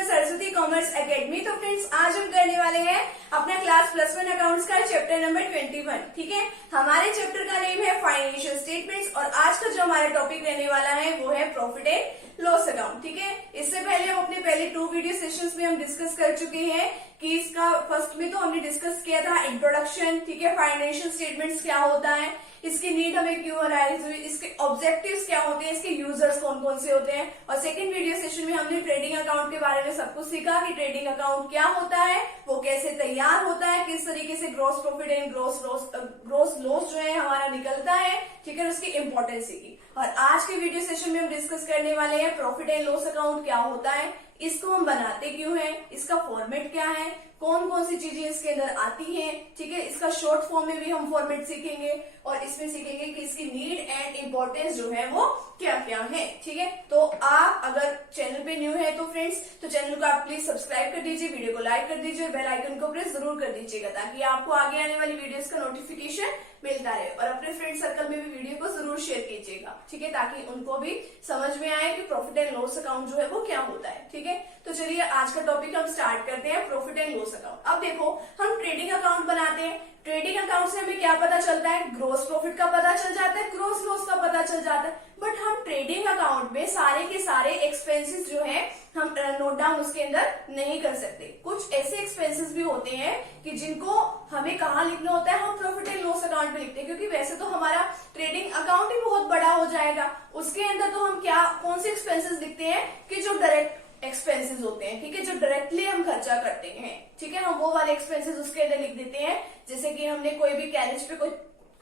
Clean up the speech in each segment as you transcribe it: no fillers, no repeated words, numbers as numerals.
Saraswati commerce academy. तो friends, आज हम करने वाले हैं अपना क्लास +1 अकाउंट्स का चैप्टर नंबर 21। ठीक है, हमारे चैप्टर का नेम है फाइनेंशियल स्टेटमेंट्स और आज का जो हमारा टॉपिक रहने वाला है वो है प्रॉफिट एंड लॉस अकाउंट। ठीक है, इससे पहले हम अपने पहले 2 वीडियो सेशंस में हम डिस्कस कर चुके हैं कि इसका फर्स्ट में तो हमने डिस्कस किया था इंट्रोडक्शन। ठीक है, फाइनेंशियल स्टेटमेंट्स क्या होता है, इसकी नीड हमें क्यों अराइज हुई, इसके ऑब्जेक्टिव्स क्या होते हैं, इसके यूजर्स कौन कौन से होते हैं। और सेकंड वीडियो सेशन में हमने ट्रेडिंग अकाउंट के बारे में सब कुछ सीखा कि ट्रेडिंग अकाउंट क्या होता है, वो कैसे तैयार होता है, किस तरीके से gross profit and gross loss जो है हमारा निकलता है। ठीक है, उसकी इंपॉर्टेंस सीखी। और आज के वीडियो सेशन में हम डिस्कस करने वाले हैं प्रॉफिट एंड लॉस अकाउंट क्या होता है, इसको हम बनाते क्यों हैं, इसका फॉर्मेट क्या है, कौन कौन सी चीजें इसके अंदर आती हैं। ठीक है, इसका शॉर्ट फॉर्म में भी हम फॉर्मेट सीखेंगे और इसमें सीखेंगे कि इसकी नीड एंड इम्पोर्टेंस जो है वो क्या क्या है। ठीक है, तो आप अगर चैनल पे न्यू है तो फ्रेंड्स, तो चैनल को आप प्लीज सब्सक्राइब कर दीजिए, वीडियो को लाइक कर दीजिए और बेल आइकन को प्रेस जरूर कर दीजिएगा ताकि आपको आगे आने वाली वीडियोस का नोटिफिकेशन मिलता रहे। और अपने फ्रेंड सर्कल में भी वीडियो को जरूर शेयर कीजिएगा। ठीक है, ताकि उनको भी समझ में आए कि प्रॉफिट एंड लॉस अकाउंट जो है वो क्या होता है। ठीक है, तो चलिए आज का टॉपिक हम स्टार्ट करते हैं, प्रॉफिट एंड लॉस अकाउंट। अब देखो, हम ट्रेडिंग अकाउंट बनाते हैं, ट्रेडिंग अकाउंट से हमें क्या पता चलता है, ग्रोस प्रॉफिट का पता चल जाता है, ग्रोस लॉस का पता चल जाता है। बट हम ट्रेडिंग अकाउंट में सारे के सारे एक्सपेंसेस जो है हम नोट डाउन उसके अंदर नहीं कर सकते। कुछ ऐसे एक्सपेंसेस भी होते हैं कि जिनको हमें कहाँ लिखना होता है, हम प्रॉफिट एंड लॉस अकाउंट में लिखते हैं, क्योंकि वैसे तो हमारा ट्रेडिंग अकाउंट ही बहुत बड़ा हो जाएगा। उसके अंदर तो हम क्या कौन से एक्सपेंसेस लिखते हैं कि जो डायरेक्ट एक्सपेंसेस होते हैं। ठीक है, जो डायरेक्टली हम खर्चा करते हैं। ठीक है, हम वो वाले एक्सपेंसेस उसके अंदर लिख देते हैं, जैसे कि हमने कोई भी कैरेज पे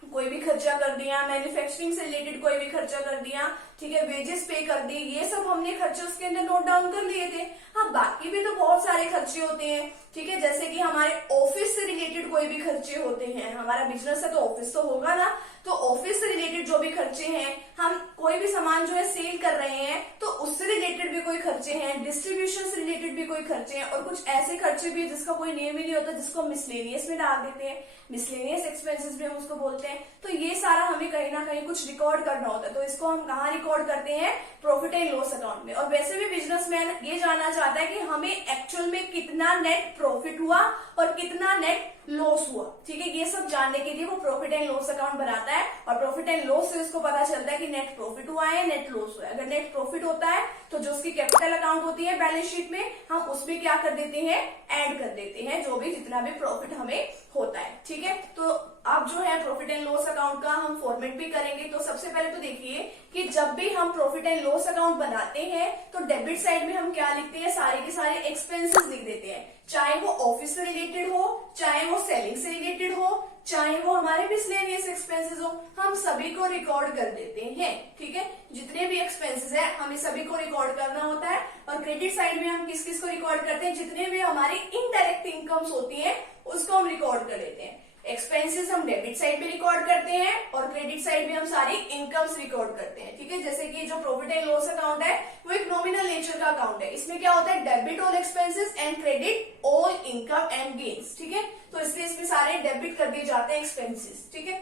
कोई भी खर्चा कर दिया, मैन्युफैक्चरिंग से रिलेटेड कोई भी खर्चा कर दिया। ठीक है, वेजेस पे कर दी, ये सब हमने खर्चे उसके अंदर नोट डाउन कर लिए थे। हाँ, बाकी भी तो बहुत सारे खर्चे होते हैं। ठीक है, जैसे कि हमारे ऑफिस से रिलेटेड कोई भी खर्चे होते हैं, हमारा बिजनेस है तो ऑफिस तो होगा ना, तो ऑफिस से रिलेटेड जो भी खर्चे हैं, हम कोई भी सामान जो है सेल कर रहे हैं तो उससे रिलेटेड भी कोई खर्चे हैं, डिस्ट्रीब्यूशन से रिलेटेड भी कोई खर्चे हैं, और कुछ ऐसे खर्चे भी है जिसका कोई नेम ही नहीं होता, जिसको मिसलेनियस में डाल देते हैं, मिसलेनियस एक्सपेंसेस भी हम उसको बोलते हैं। तो ये सारा हमें कहीं ना कहीं कुछ रिकॉर्ड करना होता है, तो इसको हम कहाँ रिकॉर्ड करते हैं, प्रॉफिट एंड लॉस अकाउंट में। और वैसे भी बिजनेसमैन ये जानना चाहता है कि हमें एक्चुअल में कितना नेट प्रॉफिट हुआ और कितना नेट लॉस हुआ। ठीक है, ये सब जानने के लिए वो प्रॉफिट एंड लॉस अकाउंट बनाता है और प्रॉफिट एंड लॉस से उसको पता चलता है कि नेट प्रॉफिट हुआ है, नेट लॉस हुआ है। अगर नेट प्रॉफिट होता है तो जो उसकी कैपिटल अकाउंट होती है बैलेंस शीट में, हम उसमें क्या कर देते हैं, ऐड कर देते हैं जो भी जितना भी प्रॉफिट हमें होता है। ठीक है, तो अब जो है प्रॉफिट एंड लॉस अकाउंट का हम फॉर्मेट भी करेंगे। तो सबसे पहले तो देखिए कि जब भी हम प्रॉफिट एंड लॉस अकाउंट बनाते हैं तो डेबिट साइड में हम क्या लिखते हैं, सारे के सारे एक्सपेंसेस लिख देते हैं, चाहे वो ऑफिस से रिलेटेड हो, चाहे वो सेलिंग से रिलेटेड हो, चाहे वो हमारे मिसलेनियस एक्सपेंसेस हो, हम सभी को रिकॉर्ड कर देते हैं। ठीक है, जितने भी एक्सपेंसेस है हमें सभी को रिकॉर्ड करना होता है। और क्रेडिट साइड में हम किस किस को रिकॉर्ड करते हैं, जितने भी हमारी इनडायरेक्ट इनकम्स होती है उसको हम रिकॉर्ड कर लेते हैं। एक्सपेंसेस हम डेबिट साइड पे रिकॉर्ड करते हैं और क्रेडिट साइड में हम सारी इनकम्स रिकॉर्ड करते हैं। ठीक है, जैसे कि जो प्रॉफिट एंड लॉस अकाउंट है वो एक नॉमिनल नेचर का अकाउंट है। इसमें क्या होता है, debit all expenses and credit all income and gains. ठीक है, तो इसलिए इसमें सारे डेबिट कर दिए जाते हैं एक्सपेंसेस। ठीक है,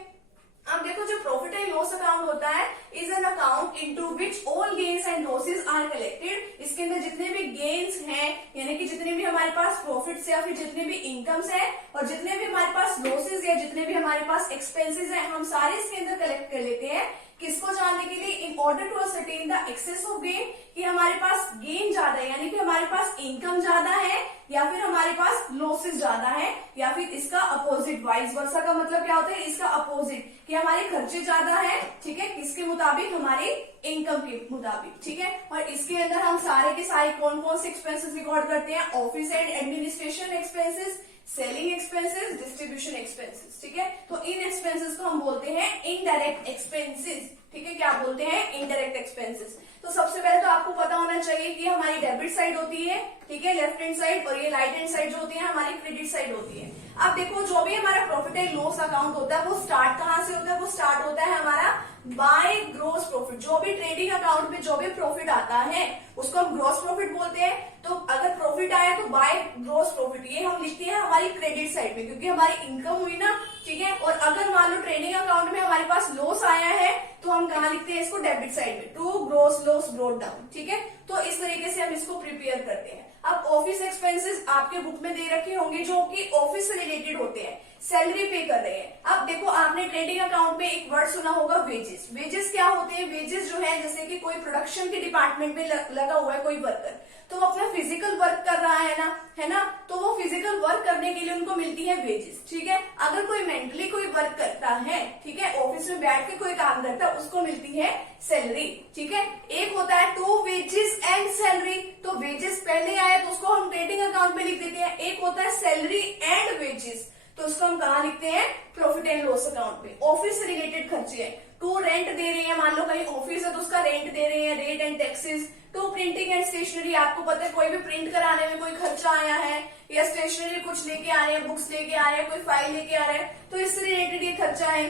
अब देखो जो प्रॉफिट एंड लॉस अकाउंट होता है is an account into which all gains and losses are collected. इसके अंदर जितने भी गेन्स हैं, यानी कि जितने भी हमारे पास प्रॉफिट्स या फिर जितने भी इनकम्स हैं और जितने भी हमारे पास लॉसेस या जितने भी हमारे पास एक्सपेंसेस हैं, हम सारे इसके अंदर कलेक्ट कर लेते हैं। किसको जानने के लिए, in order to ascertain the excess of gain, कि हमारे पास गेन ज्यादा है, यानी कि हमारे पास इनकम ज्यादा है या फिर हमारे पास लॉसेस ज्यादा है, या फिर इसका अपोजिट, वाइस वर्सा का मतलब क्या होता है, इसका अपोजिट, कि हमारे खर्चे ज्यादा है। ठीक है, किसके मुताबिक, हमारी इनकम के मुताबिक। ठीक है, और इसके अंदर हम सारे के सारे कौन कौन से एक्सपेंसेस रिकॉर्ड करते हैं, office and administration expenses, selling expenses, distribution expenses. ठीक है, तो इन एक्सपेंसेस को हम बोलते हैं इनडायरेक्ट एक्सपेंसेस। ठीक है, क्या बोलते हैं, इनडायरेक्ट एक्सपेंसेस। तो सबसे पहले तो आपको पता होना चाहिए कि हमारी डेबिट साइड होती है, ठीक है, लेफ्ट हैंड साइड, और ये राइट हैंड साइड जो होती है हमारी क्रेडिट साइड होती है। अब देखो, जो भी हमारा प्रॉफिट एंड लॉस अकाउंट होता है वो स्टार्ट कहाँ से होता है, वो स्टार्ट होता है हमारा बाय ग्रोस प्रॉफिट। जो भी ट्रेडिंग अकाउंट में जो भी प्रॉफिट आता है उसको हम ग्रोस प्रॉफिट बोलते हैं। तो अगर प्रॉफिट आया तो बाय ग्रोस प्रॉफिट, ये हम लिखते हैं हमारी क्रेडिट साइड में, क्योंकि हमारी इनकम हुई ना। ठीक है, और अगर मान लो ट्रेडिंग अकाउंट में हमारे पास लॉस आया है तो हम कहाँ लिखते हैं इसको, डेबिट साइड में, to gross loss brought down, ठीक है। तो इस तरीके से हम इसको प्रिपेयर करते हैं। अब ऑफिस एक्सपेंसेस आपके बुक में दे रखे होंगे जो कि ऑफिस से रिलेटेड होते हैं, सैलरी पे कर रहे हैं। अब देखो आपने ट्रेडिंग अकाउंट में एक वर्ड सुना होगा वेजेस। वेजेस क्या होते हैं, वेजेस जो है जैसे कि कोई प्रोडक्शन के डिपार्टमेंट में लगा हुआ है कोई वर्कर, तो वो अपना फिजिकल वर्क कर रहा है ना, तो वो फिजिकल वर्क करने के लिए उनको मिलती है वेजेस, ठीक है। अगर कोई मेंटली कोई वर्क करता है, ठीक है, ऑफिस में बैठ के कोई काम करता है, उसको मिलती है सैलरी, ठीक है। एक होता है टू वेजेस एंड सैलरी, तो वेजेस पहले आया तो उसको हम ट्रेडिंग अकाउंट में लिख देते हैं। एक होता है सैलरी एंड वेजेस, तो उसको हम कहाँ लिखते हैं, प्रॉफिट एंड लॉस अकाउंट में। ऑफिस से रिलेटेड खर्चे हैं, टू रेंट दे रहे हैं, मान लो कहीं ऑफिस है तो उसका रेंट दे रहे हैं, rate and taxes. To printing and stationery, आपको पता है कोई भी प्रिंट कराने में कोई खर्चा आया है, या स्टेशनरी कुछ लेके आ रहे हैं, बुक्स लेके आ रहे हैं, कोई फाइल लेके आ रहे हैं, तो इससे रिलेटेड ये खर्चा है।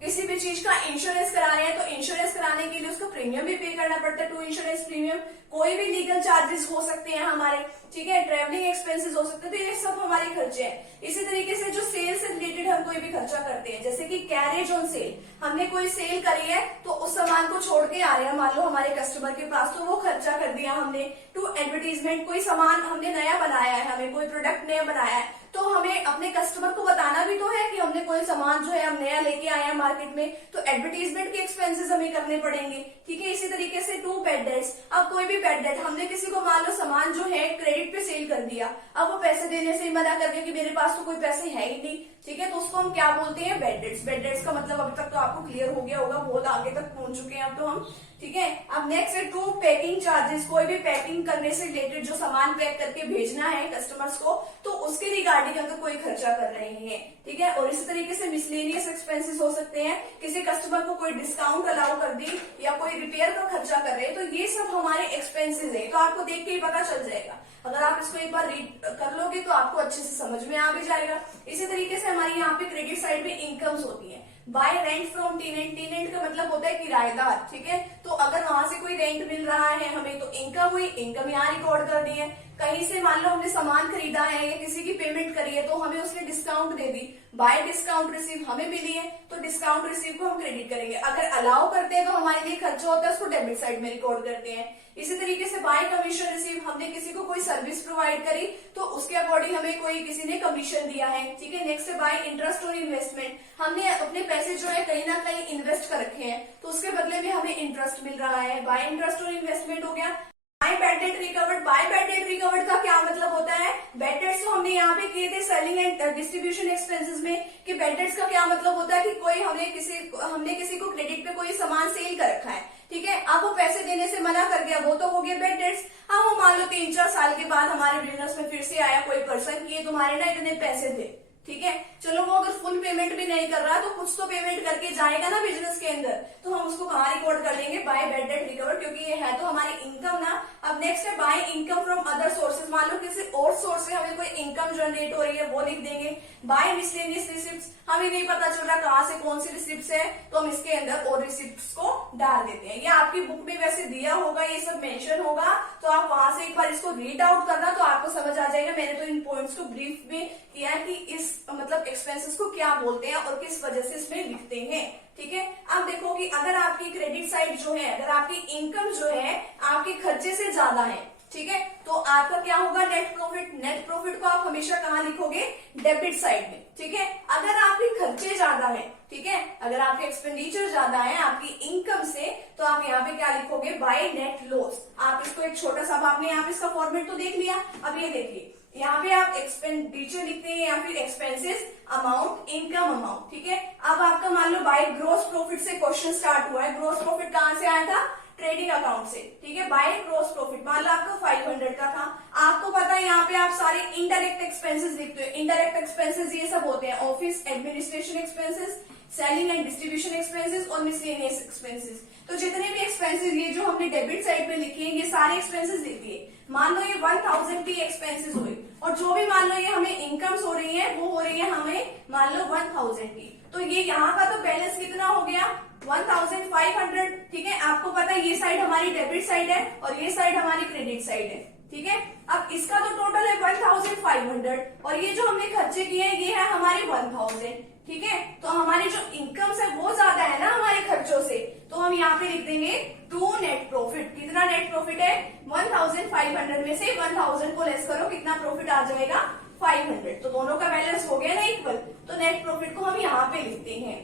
किसी भी चीज का इंश्योरेंस करा रहे हैं तो इंश्योरेंस कराने के लिए उसका प्रीमियम भी पे करना पड़ता है, टू इंश्योरेंस प्रीमियम। कोई भी लीगल चार्जेस हो सकते हैं हमारे, ठीक है, ट्रेवलिंग एक्सपेंसेस हो सकते हैं, तो ये सब हमारे खर्चे हैं। इसी तरीके से जो सेल से रिलेटेड हम कोई भी खर्चा करते हैं, जैसे कि कैरेज ऑन सेल, हमने कोई सेल करी है तो उस सामान को छोड़ के आ रहे हैं मान लो हमारे कस्टमर के पास, तो वो खर्चा कर दिया हमने। टू एडवर्टीजमेंट, कोई सामान हमने नया बनाया है, हमें कोई प्रोडक्ट नया बनाया है, तो हमें अपने कस्टमर को बताना भी तो है कि हमने कोई सामान जो है हम नया लेके आए हैं मार्केट में, तो एडवर्टीजमेंट के एक्सपेंसेस हमें करने पड़ेंगे, ठीक है। इसी तरीके से टू बैड डेट्स, अब कोई भी बैड डेट, हमने किसी को मान लो सामान जो है क्रेडिट पे सेल कर दिया, अब वो पैसे देने से ही मना कर दिया कि मेरे पास तो कोई पैसे है ही नहीं, ठीक है, तो उसको हम क्या बोलते हैं, बैड डेट्स। बैड डेट्स का मतलब अभी तक तो आपको क्लियर हो गया होगा, बहुत आगे तक पहुंच चुके हैं अब तो हम, ठीक है। अब नेक्स्ट है टू पैकिंग चार्जेस, कोई भी पैकिंग करने से रिलेटेड जो सामान पैक करके भेजना है कस्टमर्स को, तो उसके रिगार्डिंग अगर कोई खर्चा कर रहे हैं, ठीक है। और इसी तरीके से मिसलेनियस एक्सपेंसेस हो सकते हैं, किसी कस्टमर को कोई डिस्काउंट अलाउ कर दी या कोई रिपेयर का खर्चा कर रहे हैं, तो ये सब हमारे एक्सपेंसेस है। तो आपको देख के ही पता चल जाएगा, अगर आप इसको एक बार रीड कर लोगे तो आपको अच्छे से समझ में आ भी जाएगा। इसी तरीके से हमारी यहाँ पे क्रेडिट साइड में इनकम्स होती है। By rent from tenant, tenant का मतलब होता है किराएदार, ठीक है। तो अगर वहां से कोई रेंट मिल रहा है हमें तो इनकम हुई, इनकम यहाँ रिकॉर्ड कर दी है। कहीं से मान लो हमने सामान खरीदा है या किसी की पेमेंट करी है तो हमें उसने डिस्काउंट दे दी, बाय डिस्काउंट रिसीव हमें मिली है, तो डिस्काउंट रिसीव को हम क्रेडिट करेंगे। अगर अलाउ करते हैं तो हमारे लिए खर्चा होता है, उसको डेबिट साइड में रिकॉर्ड करते हैं। इसी तरीके से बाय कमीशन रिसीव, हमने किसी को कोई सर्विस प्रोवाइड करी तो उसके अकॉर्डिंग हमें कोई किसी ने कमीशन दिया है, ठीक है। नेक्स्ट है बाय इंटरेस्ट और इन्वेस्टमेंट, हमने अपने पैसे जो है कहीं ना कहीं इन्वेस्ट कर रखे हैं तो उसके बदले में हमें इंटरेस्ट मिल रहा है, बाय इंटरेस्ट और इन्वेस्टमेंट हो गया। By bad debt recovered, by bad debt recovered का क्या मतलब होता है, बैड डेट्स तो हमने यहाँ पे किए थे सेलिंग एंड डिस्ट्रीब्यूशन एक्सपेंसेस में, कि बैड डेट्स का क्या मतलब होता है कि कोई हमने किसी को क्रेडिट पे कोई सामान सेल कर रखा है, ठीक है, अब वो पैसे देने से मना कर गया, वो तो हो गया बैड डेट्स। अब वो मान लो 3-4 साल के बाद हमारे बिजनेस में फिर से आया कोई पर्सन कि तुम्हारे ना इतने पैसे थे, ठीक है, चलो वो अगर फुल पेमेंट भी नहीं कर रहा तो कुछ तो पेमेंट करके जाएगा ना बिजनेस के अंदर, तो हम उसको कहाँ रिकॉर्ड कर लेंगे, बाय बैड डेट रिकवर, क्योंकि ये है तो हमारी इनकम ना। अब नेक्स्ट है by income from other sources, मान लो किसी और सोर्स से हमें कोई इनकम जनरेट हो रही है वो लिख देंगे। बाय मिसलेनियस रिसिप्ट, हमें नहीं पता चल रहा कहाँ से कौन सी रिसिप्ट है तो हम इसके अंदर और रिसिप्ट को डाल देते हैं। ये आपकी बुक में वैसे दिया होगा, ये सब मेंशन होगा, तो आप वहां से एक बार इसको रीड आउट करना तो आपको समझ आ जाएगा। मैंने तो इन पॉइंट्स को ब्रीफ में किया कि इस मतलब एक्सपेंसेस को क्या बोलते हैं और किस वजह से इसमें लिखते हैं, ठीक है। अब देखो कि अगर आपकी क्रेडिट साइड जो है, अगर आपकी इनकम जो है आपके खर्चे से ज्यादा है, ठीक है, तो आपका क्या होगा, नेट प्रॉफिट। नेट प्रॉफिट को आप हमेशा कहाँ लिखोगे, डेबिट साइड में, ठीक है। अगर आपके खर्चे ज्यादा है, ठीक है, अगर आपके एक्सपेंडिचर ज्यादा है आपकी इनकम से, तो आप यहाँ पे क्या लिखोगे, बाय नेट लॉस। आप इसको एक छोटा सा, आपने यहाँ पे इसका फॉर्मेट तो देख लिया, अब ये देखिए यहाँ पे आप एक्सपेंडिचर लिखते हैं या फिर एक्सपेंसेस अमाउंट, इनकम अमाउंट, ठीक है। अब आपका मान लो बाय ग्रोस प्रॉफिट से क्वेश्चन स्टार्ट हुआ है, ग्रोस प्रॉफिट कहाँ से आया था, ट्रेडिंग अकाउंट से, ठीक है। बाय ग्रोस प्रॉफिट मान लो आपका 500 का था, आपको पता है यहाँ पे आप सारे इनडायरेक्ट एक्सपेंसेस लिखते हो। इनडायरेक्ट एक्सपेंसेस ये सब होते हैं office administration expenses, selling and distribution expenses और मिसलेनियस एक्सपेंसेस। तो जितने भी एक्सपेंसेस ये जो हमने डेबिट साइड पे लिखे हैं ये सारे एक्सपेंसेस लिख दिए। मान लो ये 1000 की एक्सपेंसेस हुए और जो भी मान लो ये हमें इनकम्स हो रही है वो हो रही है हमें मान लो 1000 की, तो ये यहाँ का तो बैलेंस कितना हो गया 1500, ठीक है। आपको पता है ये साइड हमारी डेबिट साइड है और ये साइड हमारी क्रेडिट साइड है, ठीक है। अब इसका तो टोटल है 1500 और ये जो हमने खर्चे किए हैं ये है हमारे 1000, ठीक है। तो हमारी जो इनकम्स है वो ज्यादा है ना हमारे खर्चों से, तो हम यहाँ पे लिख देंगे टू नेट प्रॉफिट। कितना नेट प्रॉफिट है? 1500 में से 1000 को लेस करो, कितना प्रॉफिट आ जाएगा? 500। तो दोनों का बैलेंस हो गया ना इक्वल, तो नेट प्रॉफिट को हम यहाँ पे लिखते हैं।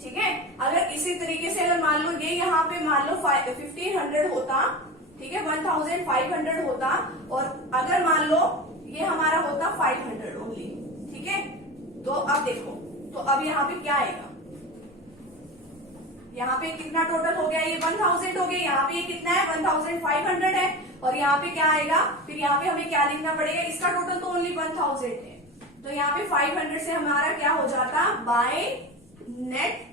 ठीक है। अगर इसी तरीके से अगर मान लो ये यहाँ पे मान लो 1500 होता, ठीक है, 1500 होता, और अगर मान लो ये हमारा होता 500 ओनली, ठीक है। तो अब देखो, तो अब यहाँ पे क्या आएगा? यहाँ पे कितना टोटल हो गया? ये 1000 हो गया। यहाँ पे ये कितना है? 1500 है। और यहाँ पे क्या आएगा? फिर यहाँ पे हमें क्या लिखना पड़ेगा? इसका टोटल तो ओनली 1000 है, तो यहाँ पे 500 से हमारा क्या हो जाता? By net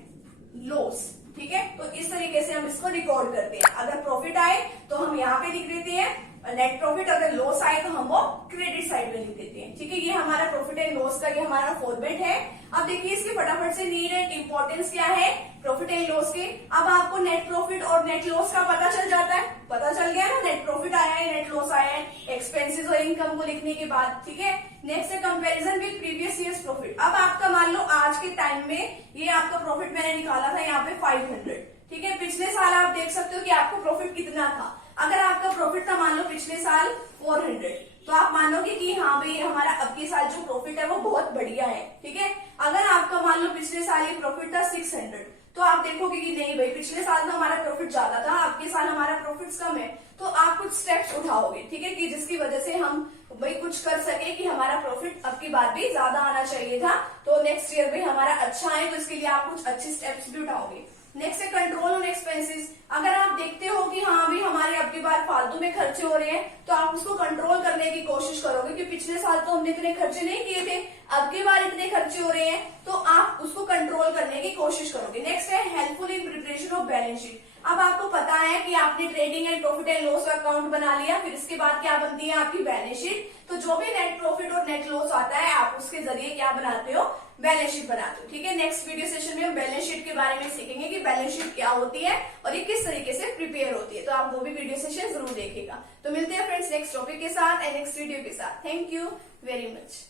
loss. ठीक है। तो इस तरीके से हम इसको रिकॉर्ड करते हैं। अगर प्रॉफिट आए तो हम यहाँ पे लिख देते हैं नेट प्रॉफिट, अगर लॉस आए तो हम वो क्रेडिट साइड में लिख देते हैं। ठीक है। ये हमारा प्रॉफिट एंड लॉस का ये हमारा फॉर्मेट है। अब देखिए इसके फटाफट से नीड एंड इंपॉर्टेंस क्या है प्रॉफिट एंड लॉस के। अब आपको नेट प्रॉफिट और नेट लॉस का पता चल जाता है, पता चल गया ना, नेट प्रॉफिट आया है, नेट लॉस आया है, एक्सपेंसेस और इनकम को लिखने के बाद। ठीक है। नेक्स्ट है comparison with previous years profit. अब आपका मान लो आज के टाइम में ये आपका प्रॉफिट मैंने निकाला था यहाँ पे 500, ठीक है। पिछले साल आप देख सकते हो कि आपको प्रॉफिट कितना था। अगर आपका प्रॉफिट था मान लो पिछले साल 400, तो आप मानोगे कि हाँ भाई हमारा अब के साल जो प्रॉफिट है वो बहुत बढ़िया है। ठीक है। अगर आपका मान लो पिछले साल ये प्रॉफिट था 600, तो आप देखोगे कि नहीं भाई पिछले साल तो हमारा प्रॉफिट ज्यादा था, अब के साल हमारा प्रॉफिट कम है, तो आप कुछ स्टेप्स उठाओगे। ठीक है, कि जिसकी वजह से हम भाई कुछ कर सके कि हमारा प्रॉफिट अब की बार भी ज्यादा आना चाहिए था, तो नेक्स्ट ईयर भाई हमारा अच्छा है, तो इसके लिए आप कुछ अच्छे स्टेप्स भी उठाओगे। नेक्स्ट है कंट्रोल ऑन एक्सपेंसेस। अगर आप देखते हो कि हाँ भी हमारे अब की बार फालतू में खर्चे हो रहे हैं, तो आप उसको कंट्रोल करने की कोशिश करोगे कि पिछले साल तो हमने इतने खर्चे नहीं किए थे, अब की बार इतने खर्चे हो रहे हैं, तो आप उसको कंट्रोल करने की कोशिश करोगे। नेक्स्ट है helpful in preparation of balance sheet. अब आपको पता है कि आपने trading and profit and loss account बना लिया, फिर इसके बाद क्या बनती है आपकी बैलेंस शीट। तो जो भी नेट प्रॉफिट और नेट लॉस आता है आप उसके जरिए क्या बनाते हो? बैलेंस शीट बनाते हो। ठीक है। नेक्स्ट वीडियो सेशन में हम बैलेंस शीट के बारे में सीखेंगे कि बैलेंस शीट क्या होती है और ये किस तरीके से प्रिपेयर होती है, तो आप वो भी वीडियो सेशन जरूर देखिएगा। तो मिलते हैं फ्रेंड्स नेक्स्ट टॉपिक के साथ एंड नेक्स्ट वीडियो के साथ। Thank you very much.